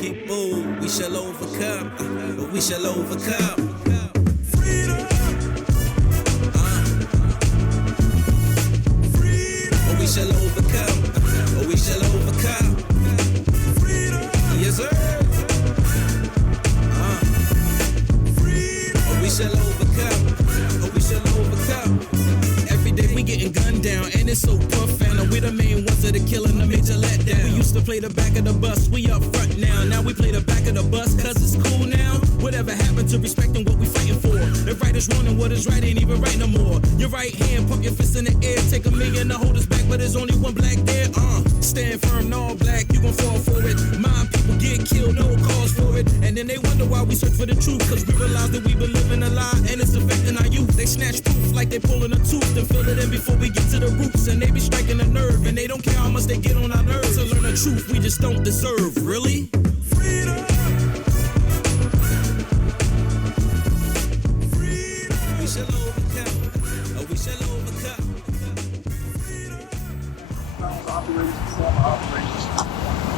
people, we shall overcome, we shall overcome. Freedom. We shall overcome, we shall overcome. Freedom. Yes, sir. Freedom. We shall overcome, we shall overcome. Every day we getting gunned down, and it's so profound. And we the main ones that are killing, the major letdown. We used to play the back of the bus, we up front now. Now we play the back of the bus, cause it's cool now. Whatever happened to respecting what we fighting for? If right is wrong and what is right ain't even right no more. Your right hand, pump your fist in the air. Take $1 million to hold us back, but there's only one black there. Stand firm, all black, you gon' fall for it. Mind people get killed, no cause for it. And then they wonder why we search for the truth, cause we realize that we been living a lie, and it's affecting our youth. They snatch proof like they pulling a tooth and fill it in before we get to the roots. And they be striking a nerve, and they don't care how much they get on our nerves. To learn the truth we just don't deserve, really? Freedom. We shall overcome, we shall overcome. Operations.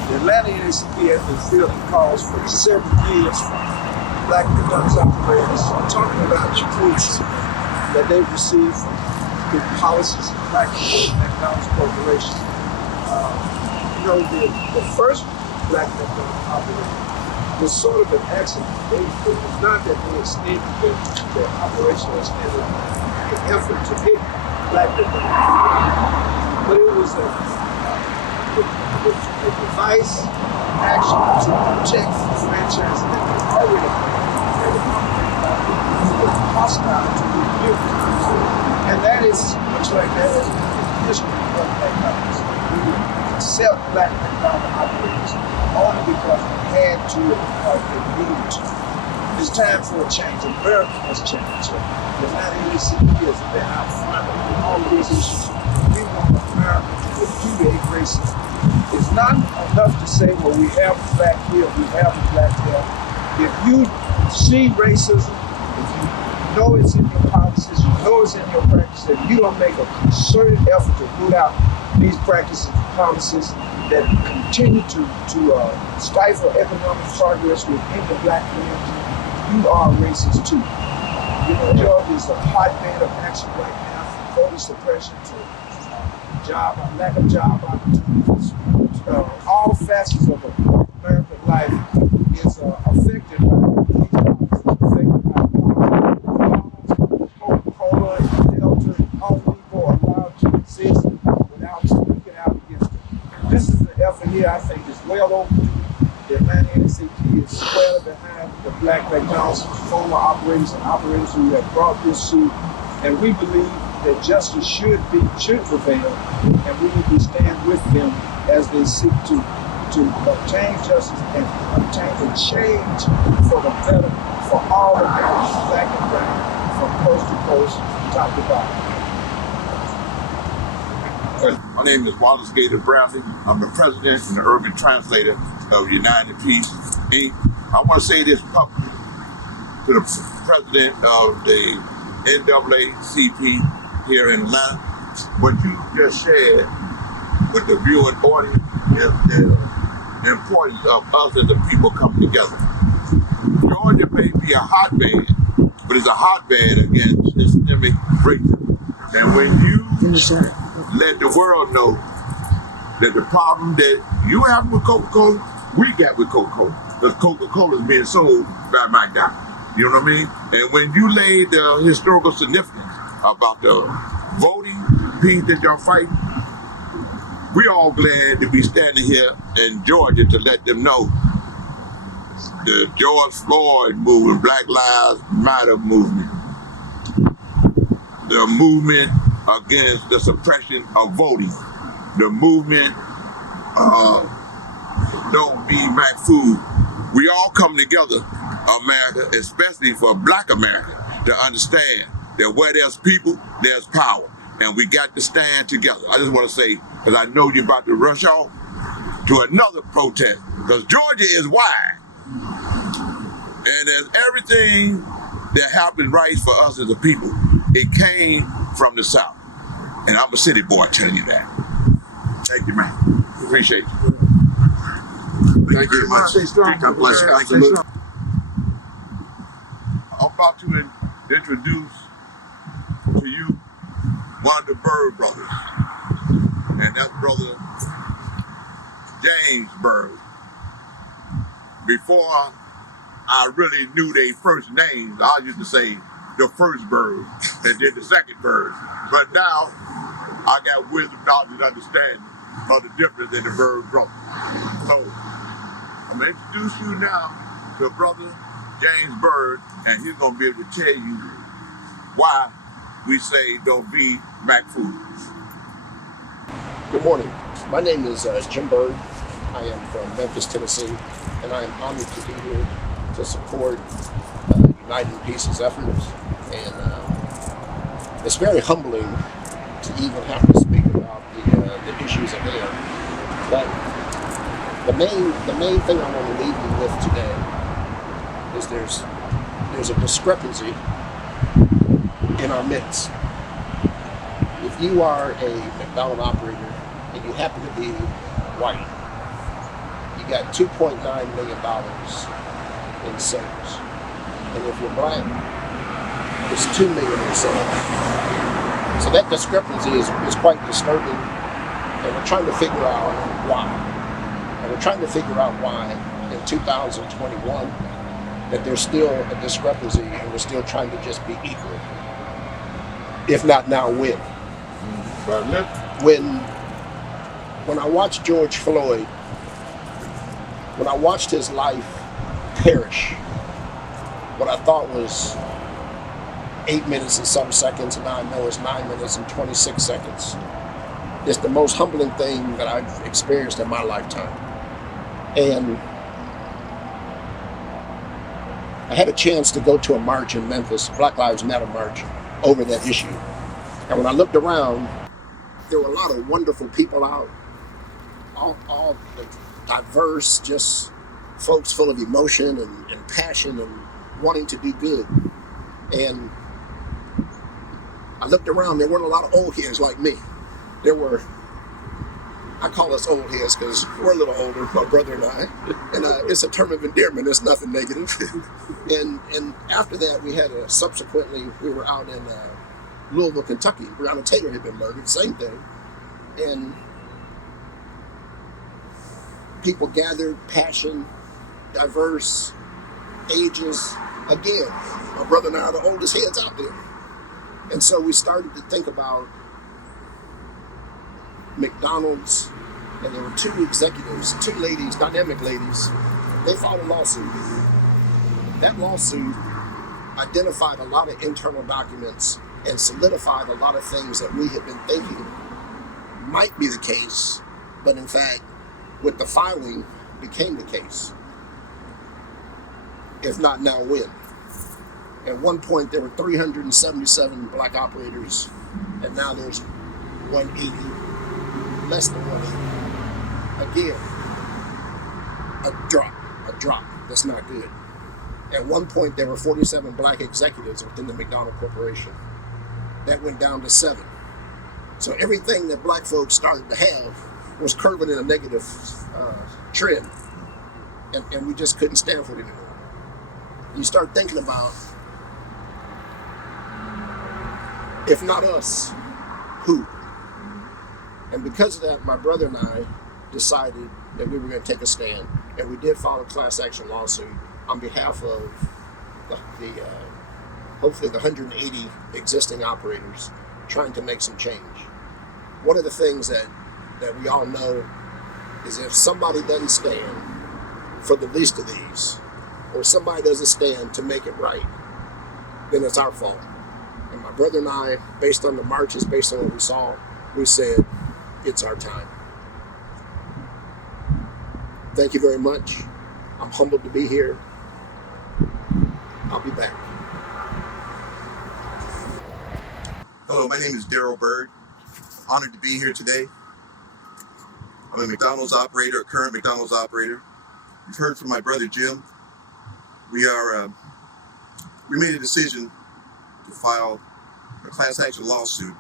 The Atlanta NACP has been fielding calls for several years from Black McDonald's operators talking about troops that they've received from the policies of Black McDonald's Corporation. The first Black McDonald's operator was sort of an accident. It was not that they extended their operation, extended the effort to hit Black McDonald's, but it was a device action to protect the franchise that they already had. Hostile to the business. And that is much like that is in the history of McDonald's. We accept Black McDonald's operators only because we had to and because they needed to. It's time for a change. America must change. The Atlanta NACP has been out front of all of these issues. We want America to repudiate racism. It's not enough to say, well, we have a black here, we have a black there. If you see racism, if you know it's in your policies, you know it's in your practices, if you don't make a concerted effort to root out these practices and policies that continue to stifle economic progress within the black community, you are racist too. Georgia is a hotbed of action right now, from voter suppression to lack of job opportunities. All facets of American life is affected by these policies, affected by Coca-Cola and Delta, and all people are allowed to exist without speaking out against it. This is an effort here I think is well overdue. The Atlanta NACP is squarely behind the Black McDonald's former operators and operators who have brought this suit, and we believe that justice should prevail, and we need to stand with them as they seek to obtain justice and obtain a change for the better for all Americans, black and brown, from coast to coast, top to bottom. My name is Wallace Bradley. I'm the president and the urban translator of United Peace, Inc. I want to say this publicly to the president of the NAACP here in Atlanta. What you just shared with the viewing audience is the importance of us as a people coming together. Georgia may be a hotbed, but it's a hotbed against systemic racism. And when you let the world know that the problem that you have with Coca-Cola, we got with Coca-Cola, because Coca-Cola is being sold by McDonald's. You know what I mean? And when you lay the historical significance about the voting piece that y'all fighting, we all glad to be standing here in Georgia to let them know the George Floyd movement, Black Lives Matter movement, the movement against the suppression of voting, the movement Don't Be McFooled. We all come together, America, especially for Black America, to understand that where there's people, there's power. And we got to stand together. I just want to say, because I know you're about to rush off to another protest, because Georgia is wide. And there's everything that happened right for us as a people. It came from the South. And I'm a city boy telling you that. Thank you, man. Appreciate you. Thank you very much. God bless you. Absolutely. I'm about to introduce to you one of the Bird brothers, and that's Brother James Bird. Before I really knew their first names, I used to say the first Bird and then the second Bird. But now I got wisdom, knowledge, and understanding of the difference in the Bird brothers. So I'm going to introduce you now to Brother James Bird, and he's going to be able to tell you why we say don't be McFooled. Good morning. My name is Jim Bird. I am from Memphis, Tennessee, and I am honored to be here to support United in Peace's efforts. And it's very humbling to even have to speak about the issues at hand. But the main thing I want to leave you with today is there's a discrepancy in our midst. If you are a McDonald's operator and you happen to be white, you got $2.9 million in sales. And if you're black, it's $2 million in sales. So that discrepancy is quite disturbing, and we're trying to figure out why. And we're trying to figure out why in 2021 that there's still a discrepancy and we're still trying to just be equal. If not now, when? When I watched George Floyd, when I watched his life perish, what I thought was 8 minutes and some seconds, and now I know it's 9 minutes and 26 seconds. It's the most humbling thing that I've experienced in my lifetime. And I had a chance to go to a march in Memphis, Black Lives Matter march, over that issue. And when I looked around, there were a lot of wonderful people out, all diverse, just folks full of emotion and passion and wanting to do good. And I looked around, there weren't a lot of old heads like me. There were, I call us old heads because we're a little older, my brother and I, and it's a term of endearment, it's nothing negative. and after that, we were out in Louisville, Kentucky. Breonna Taylor had been murdered, same thing. And people gathered, passion, diverse, ages. Again, my brother and I are the oldest heads out there. And so we started to think about McDonald's, and there were two executives, two ladies, dynamic ladies. They filed a lawsuit. That lawsuit identified a lot of internal documents and solidified a lot of things that we had been thinking might be the case, but in fact, with the filing, became the case. If not now, when? At one point, there were 377 black operators, and now there's 180, less than 180. Again, a drop. That's not good. At one point, there were 47 black executives within the McDonald's Corporation. That went down to 7. So everything that black folks started to have was curving in a negative trend, and we just couldn't stand for it anymore. You start thinking about, if not us, who? And because of that, my brother and I decided that we were going to take a stand, and we did file a class action lawsuit on behalf of hopefully the 180 existing operators trying to make some change. One of the things that we all know is if somebody doesn't stand for the least of these, or somebody doesn't stand to make it right, then it's our fault. And my brother and I, based on the marches, based on what we saw, we said, it's our time. Thank you very much. I'm humbled to be here. I'll be back. Hello, my name is Dareva Bird. Honored to be here today. I'm a McDonald's operator, a current McDonald's operator. You've heard from my brother Jim. We made a decision to file a class action lawsuit,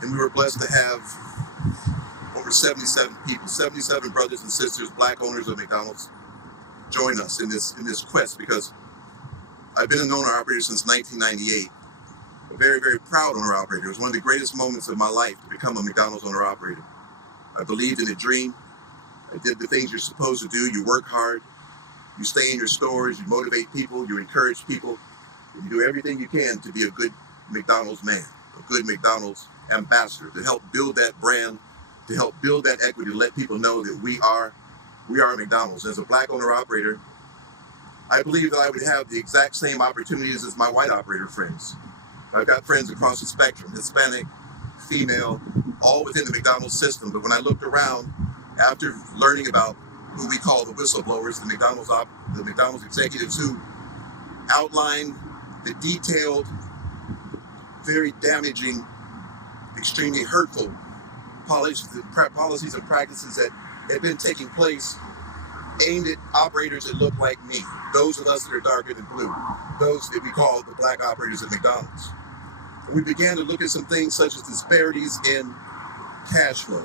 and we were blessed to have over over 77 people, 77 brothers and sisters, black owners of McDonald's, join us in this quest, because I've been an owner-operator since 1998. A very, very proud owner-operator. It was one of the greatest moments of my life to become a McDonald's owner-operator. I believed in a dream. I did the things you're supposed to do. You work hard. You stay in your stores. You motivate people. You encourage people. And you do everything you can to be a good McDonald's man, a good McDonald's ambassador, to help build that brand, to help build that equity, to let people know that we are McDonald's. As a black owner-operator, I believe that I would have the exact same opportunities as my white operator friends. I've got friends across the spectrum, Hispanic, female, all within the McDonald's system. But when I looked around, after learning about who we call the whistleblowers, the McDonald's executives who outlined the detailed, very damaging, extremely hurtful policies and practices that had been taking place aimed at operators that look like me, those of us that are darker than blue, those that we call the black operators at McDonald's. And we began to look at some things such as disparities in cash flow,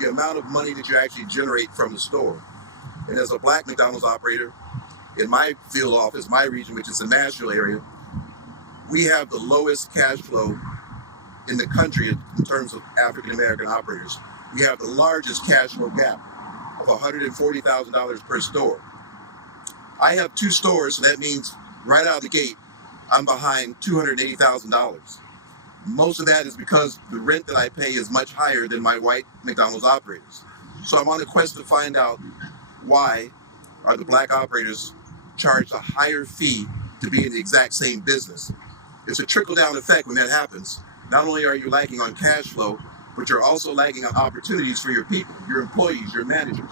the amount of money that you actually generate from the store. And as a black McDonald's operator, in my field office, my region, which is the Nashville area, we have the lowest cash flow in the country in terms of African American operators. We have the largest cash flow gap of $140,000 per store. I have 2 stores, so that means right out of the gate, I'm behind $280,000. Most of that is because the rent that I pay is much higher than my white McDonald's operators. So I'm on a quest to find out, why are the black operators charged a higher fee to be in the exact same business? It's a trickle-down effect when that happens. Not only are you lacking on cash flow, but you're also lacking on opportunities for your people, your employees, your managers.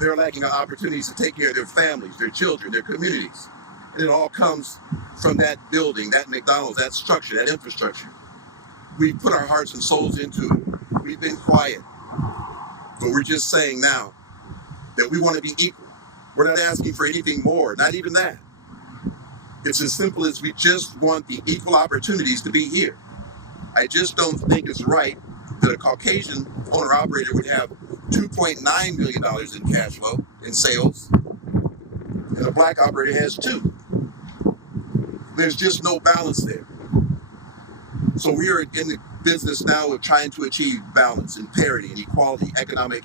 They're lacking on opportunities to take care of their families, their children, their communities. And it all comes from that building, that McDonald's, that structure, that infrastructure. We put our hearts and souls into it. We've been quiet, but we're just saying now that we want to be equal. We're not asking for anything more, not even that. It's as simple as we just want the equal opportunities to be here. I just don't think it's right that a Caucasian owner-operator would have $2.9 million in cash flow, in sales, and a black operator has 2. There's just no balance there. So we are in the business now of trying to achieve balance and parity and equality, economic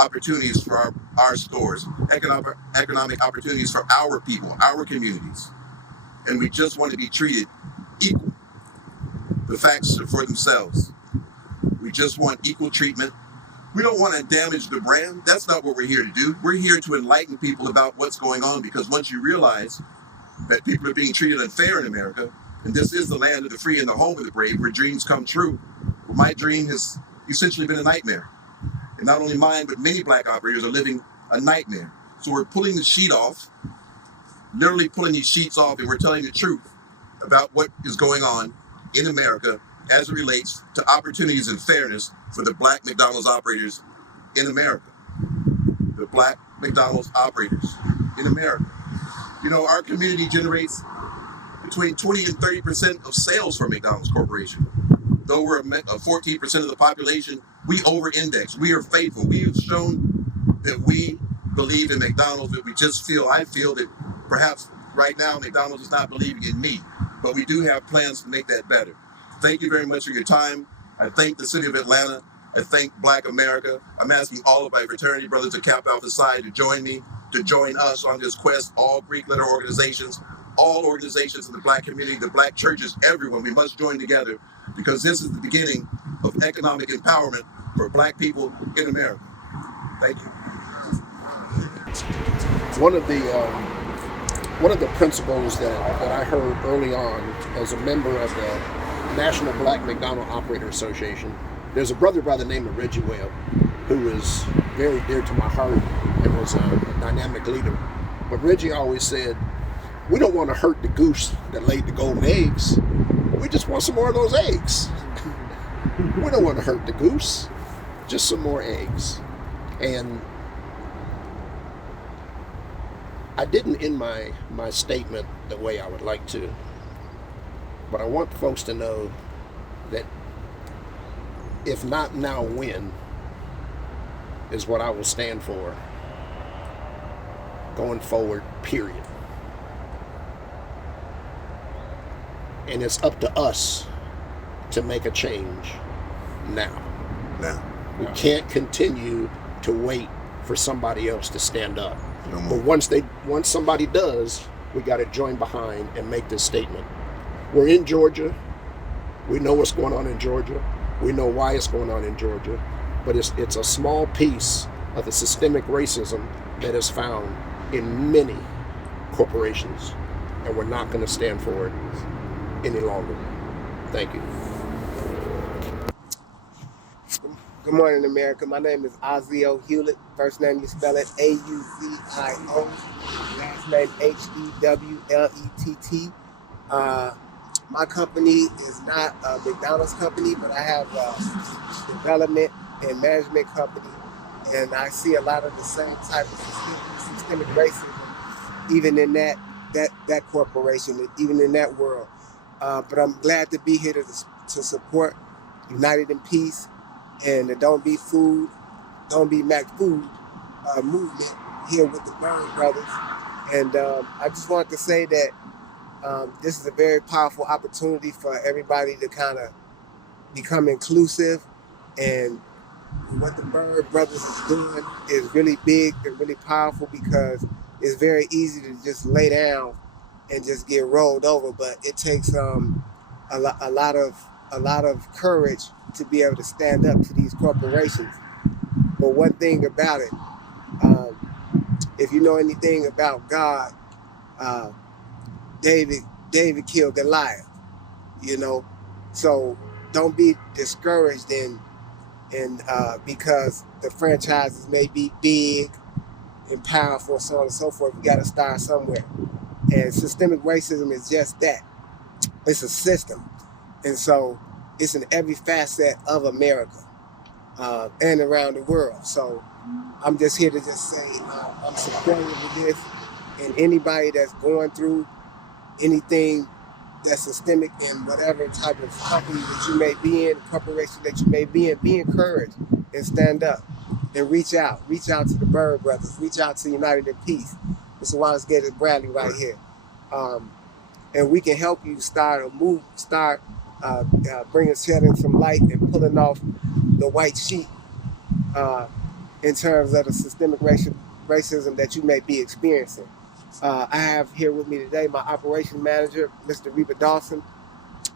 opportunities for our stores, economic opportunities for our people, our communities. And we just want to be treated equal. The facts are for themselves. We just want equal treatment. We don't want to damage the brand. That's not what we're here to do. We're here to enlighten people about what's going on, because once you realize that people are being treated unfair in America, and this is the land of the free and the home of the brave, where dreams come true, well, my dream has essentially been a nightmare. And not only mine, but many black operators are living a nightmare. So we're pulling the sheet off, literally pulling these sheets off, and we're telling the truth about what is going on in America as it relates to opportunities and fairness for the black McDonald's operators in America. The black McDonald's operators in America. You know, our community generates between 20 and 30% of sales for McDonald's Corporation. Though we're 14% of the population, we over-index. We are faithful. We have shown that we believe in McDonald's, but I feel that perhaps right now McDonald's is not believing in me, but we do have plans to make that better. Thank you very much for your time. I thank the city of Atlanta. I thank Black America. I'm asking all of my fraternity brothers to Kappa Alpha Psi to join me, to join us on this quest, all Greek letter organizations, all organizations in the black community, the black churches, everyone. We must join together, because this is the beginning of economic empowerment for black people in America. Thank you. One of the principles that I heard early on as a member of the National Black McDonald Operator Association, there's a brother by the name of Reggie Webb, who is very dear to my heart and was a dynamic leader. But Reggie always said, we don't want to hurt the goose that laid the golden eggs. We just want some more of those eggs. We don't want to hurt the goose, just some more eggs. And I didn't end my statement the way I would like to, but I want folks to know that if not now, when? is what I will stand for going forward, period. And it's up to us to make a change now. We can't continue to wait for somebody else to stand up. No more. But once somebody does, we got to join behind and make this statement. We're in Georgia. We know what's going on in Georgia. We know why it's going on in Georgia. But it's a small piece of the systemic racism that is found in many corporations. And we're not going to stand for it any longer. Thank you. Good morning, America. My name is Auzio Hewlett. First name you spell it Auzio. Last name Hewlett. My company is not a McDonald's company, but I have a development and management company, and I see a lot of the same type of systemic racism, even in that corporation, even in that world. But I'm glad to be here to support United in Peace and the Don't Be McFooled movement here with the Byrd brothers. And I just wanted to say that this is a very powerful opportunity for everybody to kind of become inclusive. And what the Byrd brothers is doing is really big and really powerful, because it's very easy to just lay down and just get rolled over. But it takes a lot of courage to be able to stand up to these corporations. But one thing about it, if you know anything about God, David killed Goliath, so don't be discouraged and because the franchises may be big and powerful, so on and so forth. You got to start somewhere. And systemic racism is just that. It's a system. And so it's in every facet of America and around the world. So I'm just here to just say I'm supportive of this, and anybody that's going through anything that's systemic in whatever type of company that you may be in, corporation that you may be in, be encouraged and stand up and reach out to the Byrd brothers, reach out to United in Peace. Mr. Wallace Bradley right here. And we can help you start bringing, shedding some light and pulling off the white sheet in terms of the systemic racism that you may be experiencing. I have here with me today my operation manager, Mr. Dareva Dawson,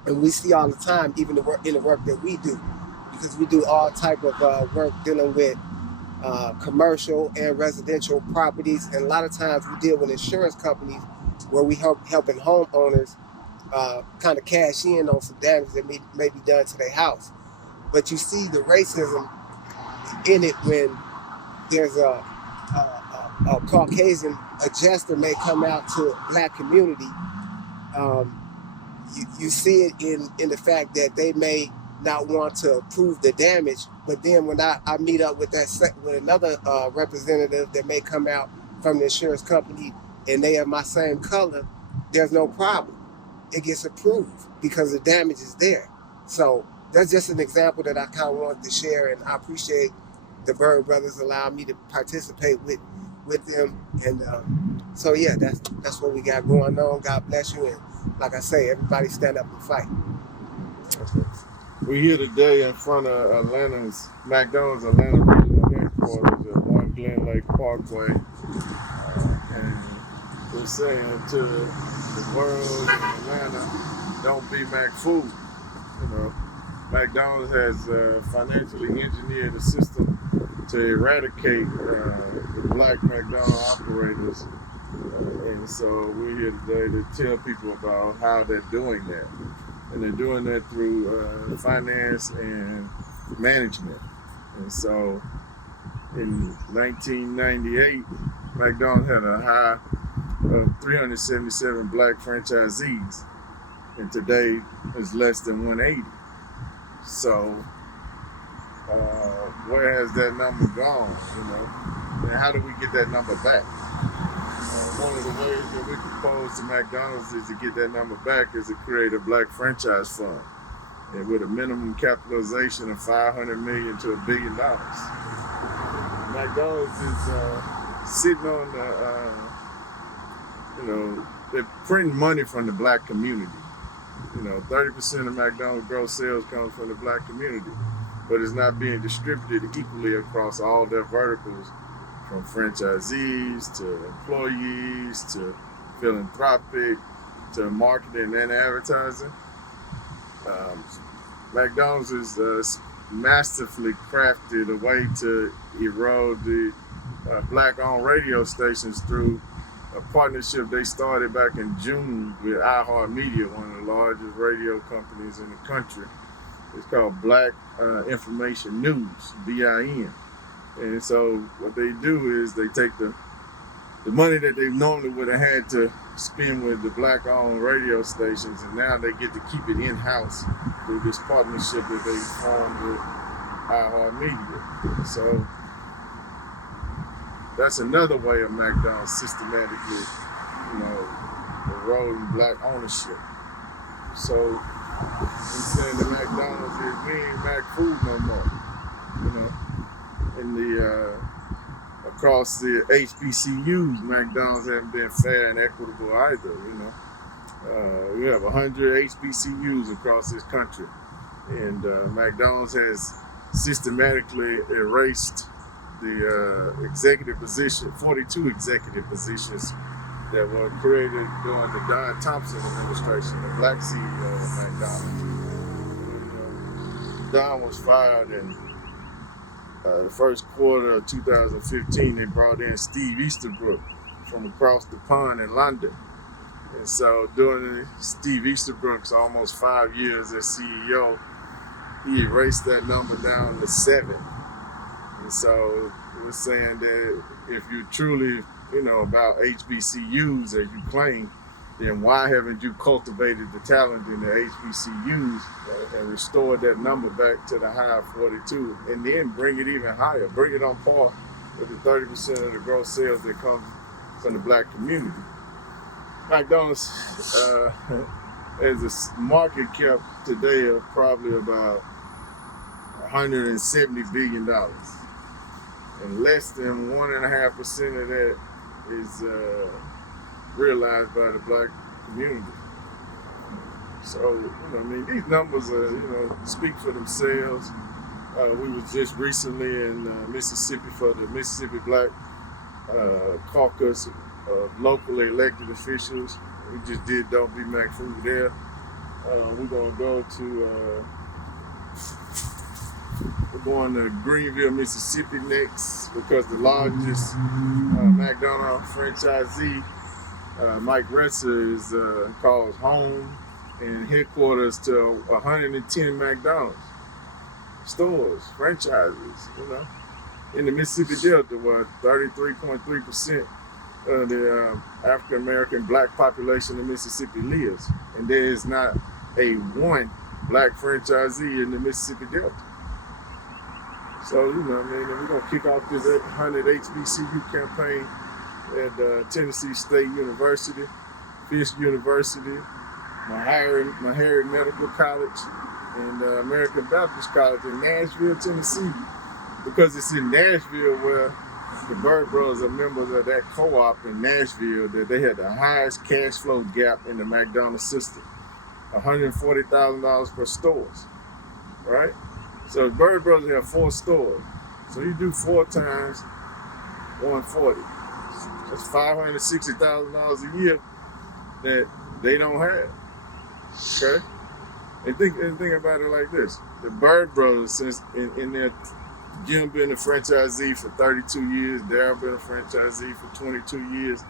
and we see all the time, even in the work that we do, because we do all type of work dealing with commercial and residential properties, and a lot of times we deal with insurance companies where we helping homeowners kind of cash in on some damage that may be done to their house. But you see the racism in it when there's a Caucasian adjuster may come out to a black community. You see it in the fact that they may not want to approve the damage, but then when I meet up with another representative that may come out from the insurance company and they have my same color, there's no problem. It gets approved because the damage is there. So that's just an example that I kind of wanted to share, and I appreciate the Byrd brothers allowing me to participate with them. And so yeah, that's what we got going on. God bless you, and like I say, everybody stand up and fight. We're here today in front of McDonald's Atlanta Regional Headquarters at 1 Glen Lake Parkway, and we're saying to the world in Atlanta, don't be McFooled. McDonald's has financially engineered a system to eradicate the black McDonald's operators, and so we're here today to tell people about how they're doing that. And they're doing that through finance and management. And so in 1998, McDonald's had a high of 377 black franchisees, and today is less than 180. So where has that number gone, and how do we get that number back? One of the ways that we propose to McDonald's is to get that number back is to create a black franchise fund, and with a minimum capitalization of $500 million to $1 billion. McDonald's is sitting on the, they're printing money from the black community. 30% of McDonald's gross sales comes from the black community, but it's not being distributed equally across all their verticals, from franchisees to employees to philanthropic to marketing and advertising. McDonald's is masterfully crafted a way to erode the black-owned radio stations through a partnership they started back in June with iHeartMedia, one of the largest radio companies in the country. It's called Black Information News, BIN. And so what they do is they take the money that they normally would have had to spend with the black-owned radio stations, and now they get to keep it in-house through this partnership that they formed with iHeartMedia. So that's another way of McDonald's systematically, eroding black ownership. So I'm saying to McDonald's is we ain't McFooled no more. In the across the HBCUs, McDonald's haven't been fair and equitable either. We have 100 HBCUs across this country, and McDonald's has systematically erased the executive position, 42 executive positions that were created during the Don Thompson administration, the black CEO of McDonald's. Don was fired in the first quarter of 2015. They brought in Steve Easterbrook from across the pond in London. And so during Steve Easterbrook's almost 5 years as CEO, he erased that number down to 7. And so we're saying that if you're truly, about HBCUs as you claim, then why haven't you cultivated the talent in the HBCUs and restored that number back to the high of 42, and then bring it even higher, bring it on par with the 30% of the gross sales that come from the black community. McDonald's has a market cap today of probably about $170 billion. And less than 1.5% of that is realized by the black community. So, these numbers speak for themselves. We was just recently in Mississippi for the Mississippi Black Caucus of locally elected officials. We just did Don't Be McFooled there. We're going to Greenville, Mississippi next, because the largest McDonald's franchisee, Mike Retzer, is calls home and headquarters to 110 McDonald's stores, franchises, in the Mississippi Delta, where 33.3% of the African American black population in Mississippi lives, and there is not a one black franchisee in the Mississippi Delta. So, we're going to kick off this 100 HBCU campaign at Tennessee State University, Fisk University, Meharry Medical College, and American Baptist College in Nashville, Tennessee, because it's in Nashville where the Byrd brothers are members of that co-op in Nashville that they had the highest cash flow gap in the McDonald's system, $140,000 per stores, right? So the Byrd brothers have 4 stores. So you do 4 times 140. That's $560,000 a year that they don't have. Okay? And think about it like this. The Byrd brothers, since in their Jim been a franchisee for 32 years, Dareva been a franchisee for 22 years.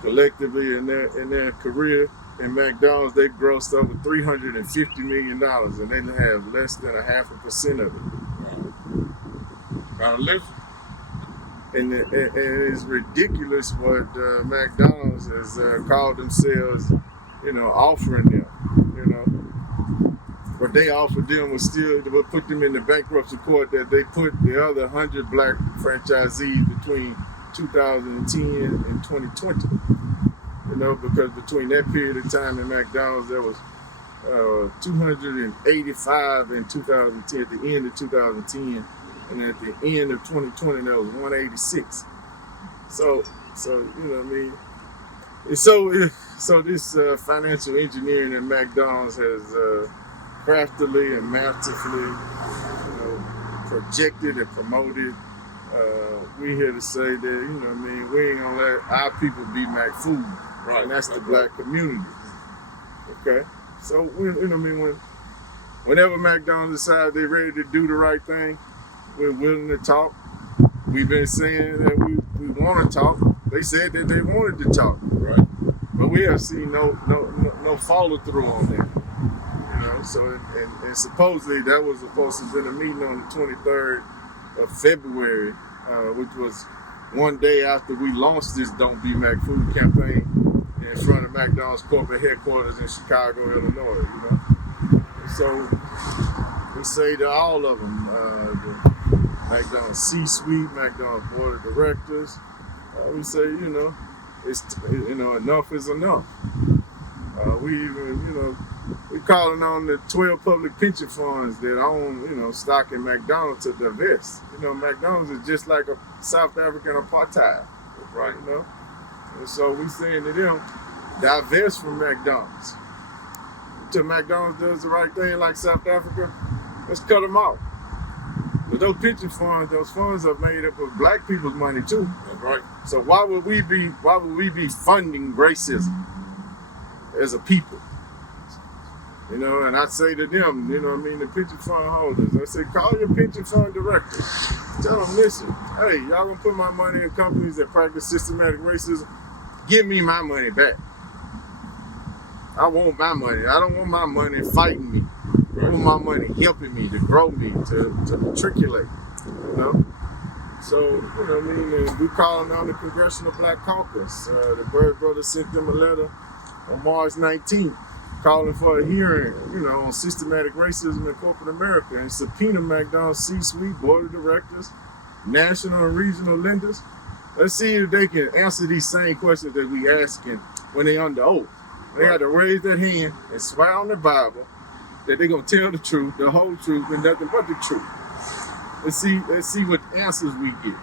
Collectively in their career in McDonald's, they grossed over $350 million, and they have less than 0.5% of it. Gotta listen. And it's ridiculous what McDonald's has called themselves, offering them, What they offered them was still what put them in the bankruptcy court that they put the other 100 black franchisees between 2010 and 2020. Because between that period of time in McDonald's, there was 285 in 2010, at the end of 2010, and at the end of 2020, that was 186. So you know what I mean? So this financial engineering at McDonald's has craftily and masterfully, you know, projected and promoted. We here to say that, you know what I mean, we ain't gonna let our people be McFooled. Right. And that's the black community. Okay? So, you know what I mean, whenever McDonald's decides they're ready to do the right thing, we're willing to talk. We've been saying that we want to talk. They said that they wanted to talk. Right. But we have seen no follow through on that. You know, so and supposedly that was supposed to have been a meeting on the 23rd of February, which was one day after we launched this Don't Be McFooled campaign in front of McDonald's corporate headquarters in Chicago, Illinois, you know. So we say to all of them, the McDonald's C-suite, McDonald's board of directors, we say, you know, enough is enough. We even, you know, we calling on the 12 public pension funds that own, you know, stock in McDonald's to divest. You know, McDonald's is just like a South African apartheid, right? You know, and so we saying to them, divest from McDonald's. Until McDonald's does the right thing like South Africa, let's cut them off. But those pension funds, those funds are made up of black people's money too. That's right. So why would we be funding racism as a people? You know, and I say to them, you know what I mean, the pension fund holders, I say, call your pension fund director. Tell them, listen, hey, y'all gonna put my money in companies that practice systematic racism? Give me my money back. I want my money. I don't want my money fighting me. I want my money helping me to grow me, to matriculate, you know? So, you know what I mean, and we calling on the Congressional Black Caucus. The Byrd brothers sent them a letter on March 19th calling for a hearing, you know, on systematic racism in corporate America and subpoena McDonald's C-suite, board of directors, national and regional lenders. Let's see if they can answer these same questions that we asking when they under oath. They had to raise their hand and swear on the Bible that they're gonna tell the truth, the whole truth, and nothing but the truth. Let's see what answers we get.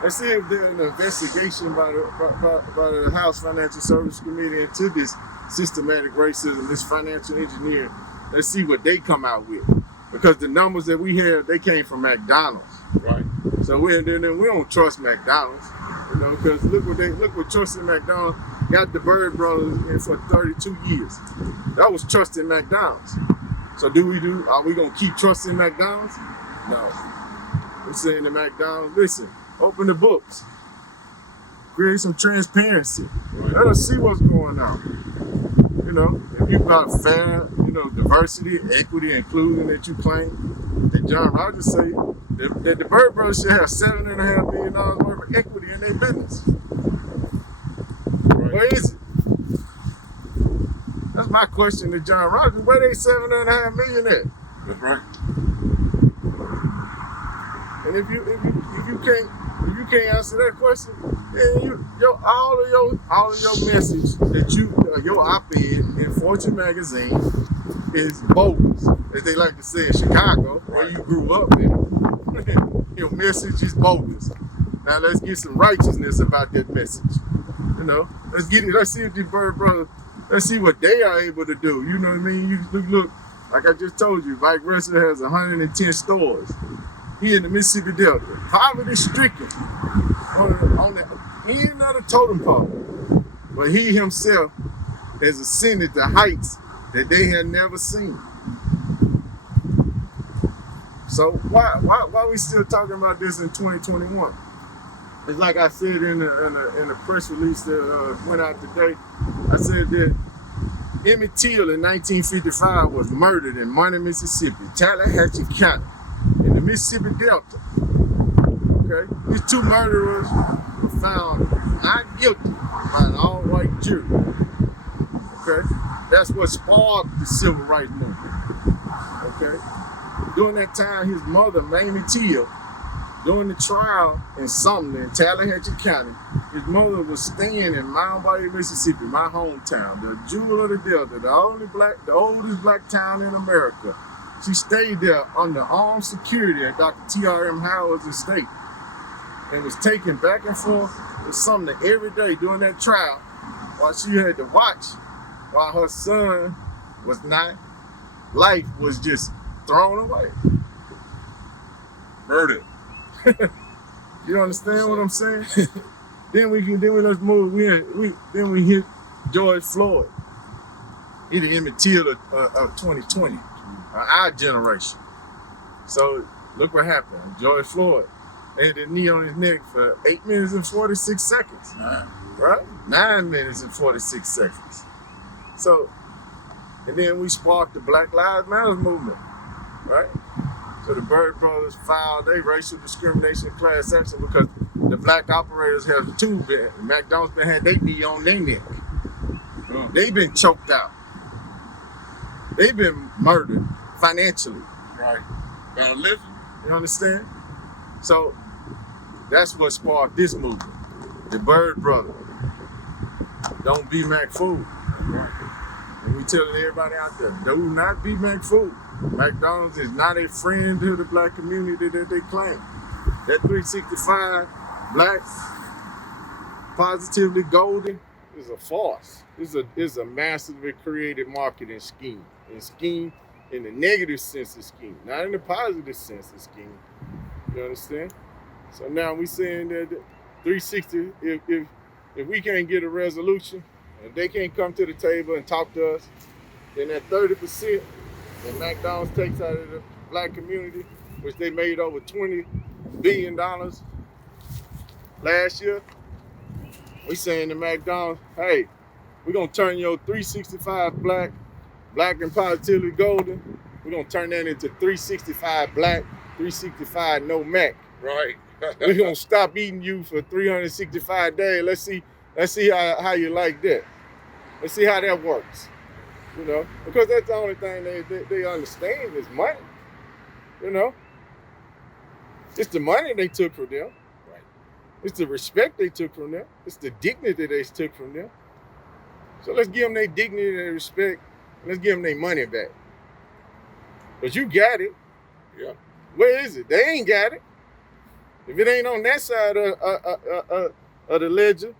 Let's see if there's an investigation by the House Financial Services Committee into this systematic racism, this financial engineering. Let's see what they come out with. Because the numbers that we have, they came from McDonald's. Right. So we don't trust McDonald's. You know, because look what trusting McDonald's got the Byrd brothers in for 32 years. That was trusting McDonald's. So are we gonna keep trusting McDonald's? No. We're saying to McDonald's, listen, open the books. Create some transparency. Let us see what's going on. You know, if you got fair, you know, diversity, equity, inclusion that you claim, that John Rogers say, that the Byrd brothers should have $7.5 million worth of equity in their business. Right. Where is it? That's my question to John Rogers. Where they $7.5 million at? That's right. And if you can't answer that question, then all of your message that your op-ed in Fortune magazine is bogus, as they like to say in Chicago, where you grew up in. Your message is bogus. Now let's get some righteousness about that message. You know, let's see if the Byrd brothers, let's see what they are able to do. You know what I mean? You look, like I just told you, Mike Wrestler has 110 stores. He in the Mississippi Delta, poverty stricken on the end of the totem pole. But he himself has ascended to heights that they had never seen. So why we still talking about this in 2021? It's like I said in the press release that went out today. I said that Emmett Till in 1955 was murdered in Money, Mississippi, Tallahatchie County, in the Mississippi Delta. Okay, these two murderers were found not guilty by an all-white jury. Okay, that's what sparked the civil rights movement. Okay, during that time, his mother, Mamie Till, during the trial in Sumner in Tallahatchie County, his mother was staying in Mount Bayou, Mississippi, my hometown, the jewel of the Delta, the oldest black town in America, She stayed there under armed security at Dr. T.R.M. Howard's estate and was taken back and forth to Sumner every day during that trial while she had to watch while her son was not. Life was just thrown away. Murdered. You understand what I'm saying? Then let's move. Then we hit George Floyd. He the Emmett Till of 2020, our generation. So look what happened. George Floyd had a knee on his neck for 8 minutes and 46 seconds. Right? 9 minutes and 46 seconds. So, and then we sparked the Black Lives Matter movement, right? So the Byrd brothers filed a racial discrimination class action because the black operators have too been. McDonald's been had their knee on their neck. They've been choked out. They've been murdered financially. Right. Now listen. You understand? So that's what sparked this movement. The Byrd brothers. Don't be McFooled. Right. And we telling everybody out there, do not be McFooled. McDonald's is not a friend to the black community that they claim. That 365 black, positively golden is a farce. It's a massively created marketing scheme. And scheme in the negative sense of scheme, not in the positive sense of scheme. You understand? So now we saying that 360, if we can't get a resolution, if they can't come to the table and talk to us, then that 30% that McDonald's takes out of the black community, which they made over $20 billion last year, we saying to McDonald's, hey, we're gonna turn your 365 black and positively golden, we're gonna turn that into 365 black, 365 no Mac. Right. We're gonna stop eating you for 365 days. Let's see how you like that. Let's see how that works. You know, because that's the only thing they understand is money. You know, it's the money they took from them. Right. It's the respect they took from them. It's the dignity they took from them. So let's give them their dignity and their respect. And let's give them their money back. But you got it. Yeah. Where is it? They ain't got it. If it ain't on that side of the ledger,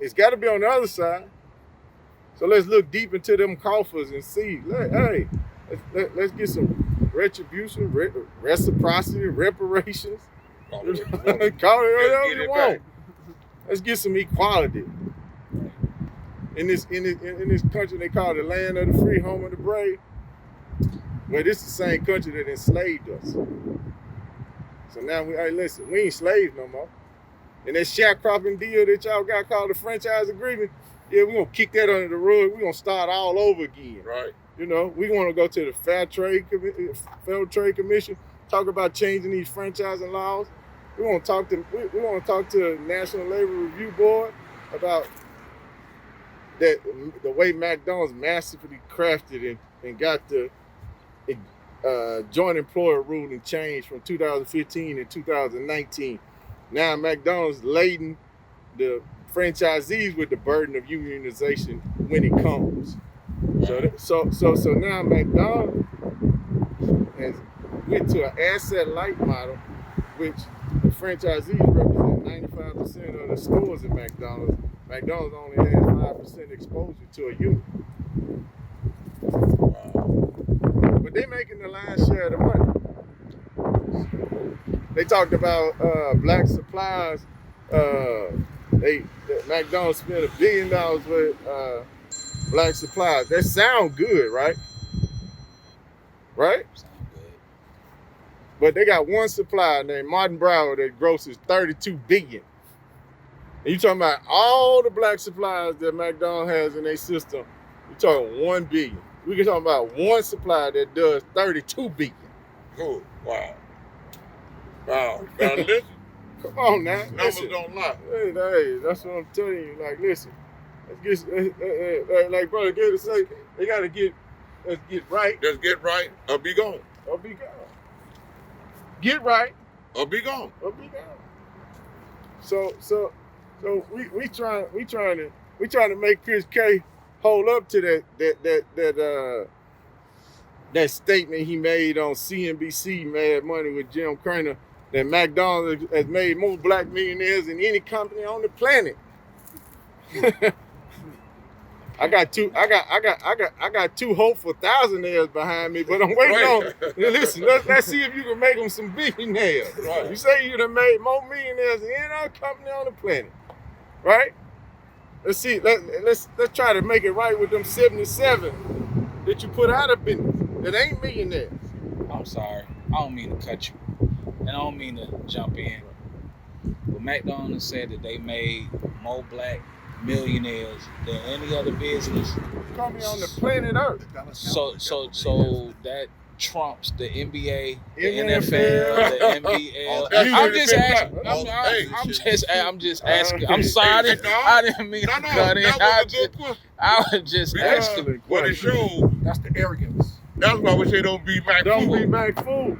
it's got to be on the other side. So let's look deep into them coffers and see, hey, let's get some retribution, reciprocity, reparations. Call it whatever you want. Let's get some equality. In this country they call it the land of the free, home of the brave. Well, this is the same country that enslaved us. So now we ain't slaves no more. And that sharecropping deal that y'all got called the franchise agreement, yeah, we're gonna kick that under the rug. We're gonna start all over again. Right. You know, we wanna go to the Federal Trade Commission, talk about changing these franchising laws. We wanna talk to the National Labor Review Board about that the way McDonald's massively crafted and got the joint employer ruling changed from 2015 and 2019. Now McDonald's laden the franchisees with the burden of unionization when it comes. So now McDonald's has went to an asset light model, which the franchisees represent 95% of the stores at McDonald's. McDonald's only has 5% exposure to a unit. But they're making the lion's share of the money. They talked about black suppliers. McDonald's spent $1 billion with black suppliers. That sound good, right? Right? Sound good. But they got one supplier named Martin Brower that grosses $32 billion. And you talking about all the black suppliers that McDonald's has in their system, you're talking $1 billion. We can talk about one supplier that does $32 billion. Oh, wow. Wow. Now listen. Come on now. Numbers don't lie. Hey, that's what I'm telling you. Like, listen. Let's get, like brother Gator say, they got to let's get right. Let's get right or be gone. Or be gone. Get right. Or be gone. Or be gone. So we trying to make Chris K hold up to that that statement he made on CNBC, Mad Money with Jim Cramer, that McDonald's has made more black millionaires than any company on the planet. I got two hopeful thousandaires behind me, but I'm waiting on. Listen, let's see if you can make them some billionaires. Right? You say you done made more millionaires than any other company on the planet, right? Let's see. Let's try to make it right with them 77 that you put out of business that ain't millionaires. I'm sorry. I don't mean to cut you, and I don't mean to jump in. But McDonald's said that they made more black millionaires than any other business. Company on the planet Earth. So that trumps the NBA, the NFL, the NBL. I'm just asking. I'm sorry. I didn't mean to cut in. I was just asking. What it shows, That's the arrogance. that's why we say don't be McFooled. Don't be McFooled.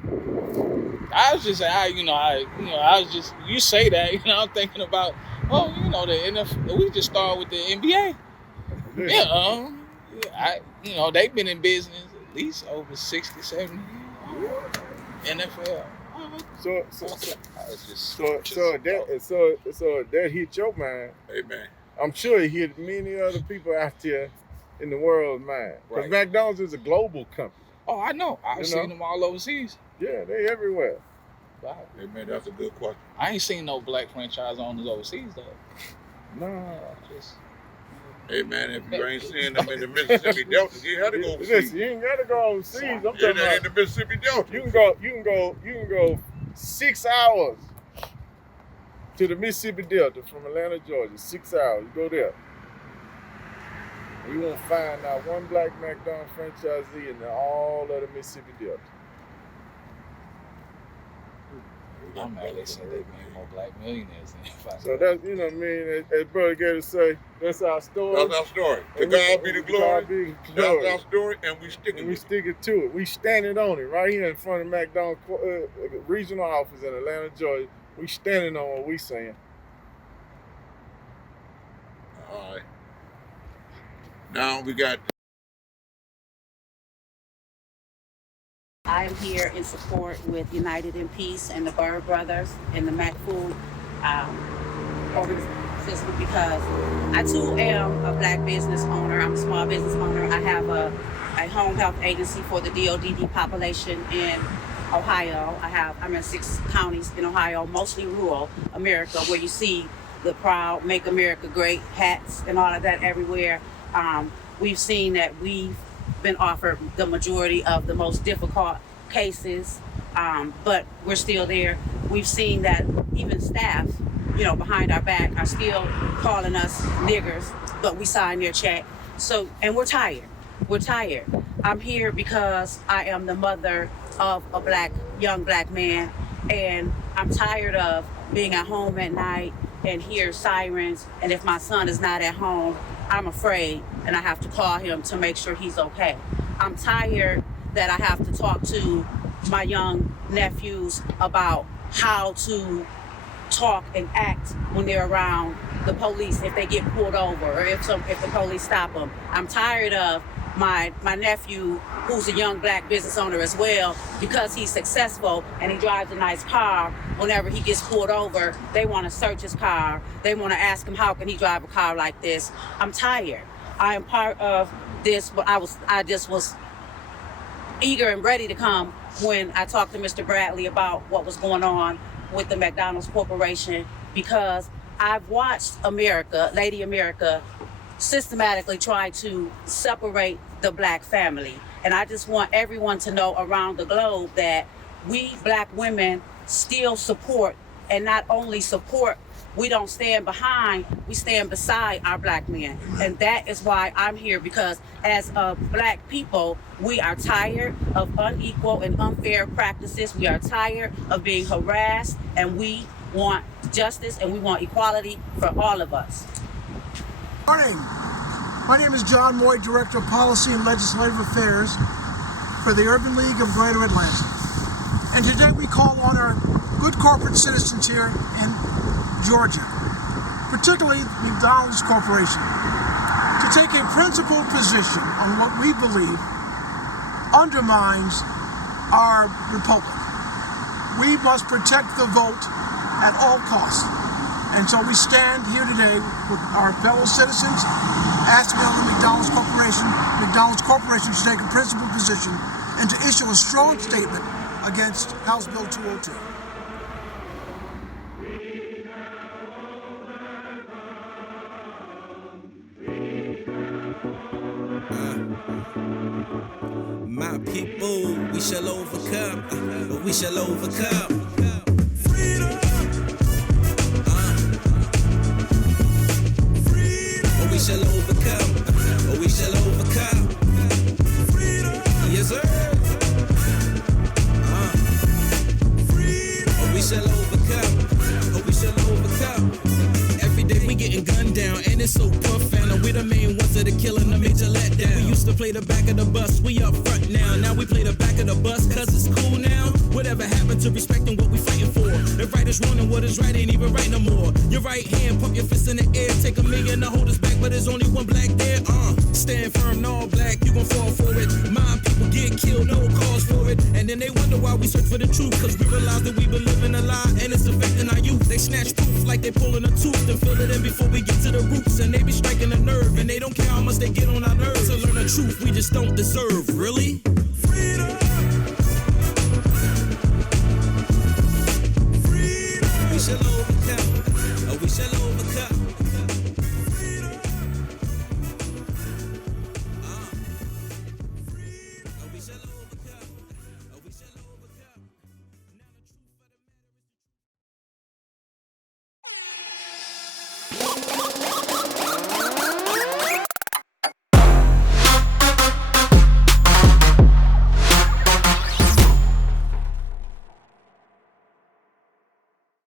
I was just, I was just. You say that, I'm thinking about. Oh, the NFL. We just started with the NBA. Yeah, they've been in business at least over 60, 70 years. NFL. So that hit your mind. Amen. I'm sure it hit many other people out there in the world's mind. Because Right. McDonald's is a global company. Oh, I know. I've seen them all overseas. Yeah, they everywhere. Wow. Amen. That's a good question. I ain't seen no black franchise owners overseas though. No. Just Hey man, if you ain't seeing them in the Mississippi Delta, you had to go overseas. Listen, you ain't gotta go overseas. I'm talking In about the Mississippi Delta. you can go 6 hours to the Mississippi Delta from Atlanta, Georgia. 6 hours. You go there. You won't find not one black McDonald's franchisee in all of the Mississippi Delta. I'm mad they said they made more black millionaires than if I So that's, as Brother Gator say, that's our story. That's our story. To And God be the glory. God be the glory. That's our story, and we stick And it we with it. stick it to it. We standing on it right here in front of McDonald's regional office in Atlanta, Georgia. We standing on what we saying. All right. Now we got. I'm here in support with United in Peace and the Bird Brothers and the McFooled organization because I too am a black business owner. I'm a small business owner. I have a home health agency for the DOD population in Ohio. I'm in 6 counties in Ohio, mostly rural America, where you see the proud Make America Great hats and all of that everywhere. We've seen that we've been offered the majority of the most difficult cases, but we're still there. We've seen that even staff, behind our back are still calling us niggers, but we sign their check. So, and we're tired. I'm here because I am the mother of a young black man, and I'm tired of being at home at night and hear sirens, and if my son is not at home, I'm afraid, and I have to call him to make sure he's okay. I'm tired that I have to talk to my young nephews about how to talk and act when they're around the police, if they get pulled over or if the police stop them. I'm tired of my nephew, who's a young black business owner as well, because he's successful and he drives a nice car. Whenever he gets pulled over, they want to search his car. They want to ask him, how can he drive a car like this? I'm tired. I am part of this, but I just was eager and ready to come when I talked to Mr. Bradley about what was going on with the McDonald's Corporation, because I've watched Lady America, systematically try to separate the black family. And I just want everyone to know around the globe that we black women still support, and not only support, we don't stand behind, we stand beside our black men. And that is why I'm here, because as a black people, we are tired of unequal and unfair practices. We are tired of being harassed, and we want justice and we want equality for all of us. Morning. My name is John Moye, Director of Policy and Legislative Affairs for the Urban League of Greater Atlanta. And today we call on our good corporate citizens here in Georgia, particularly the McDonald's Corporation, to take a principled position on what we believe undermines our republic. We must protect the vote at all costs. And so we stand here today with our fellow citizens, asking the McDonald's Corporation to take a principled position and to issue a strong statement against House Bill 202. My people, we shall overcome, we shall overcome. Freedom! We shall overcome, we shall overcome. Freedom! Yes, sir. Freedom! We shall overcome, we shall overcome. Every day we getting gunned down, and it's so profound. And we the main ones that are killing, the major letdown. We used to play the back of the bus, we up front now. Now we play the back of the bus, cause it's cool now. Whatever happened to respecting what we fighting for? If right is wrong and what is right ain't even right no more. Your right hand, pump your fist in the air. Take $1 million to hold us back, but there's only one black there. Stand firm, all black, you gon' fall for it. My people get killed, no cause for it. And then they wonder why we search for the truth, cause we realize that we been living a lie, and it's affecting our youth. They snatch proof like they pulling a tooth and fill it in before we get to the roots. And they be striking a nerve, and they don't care how much they get on our nerves. To learn the truth we just don't deserve, really?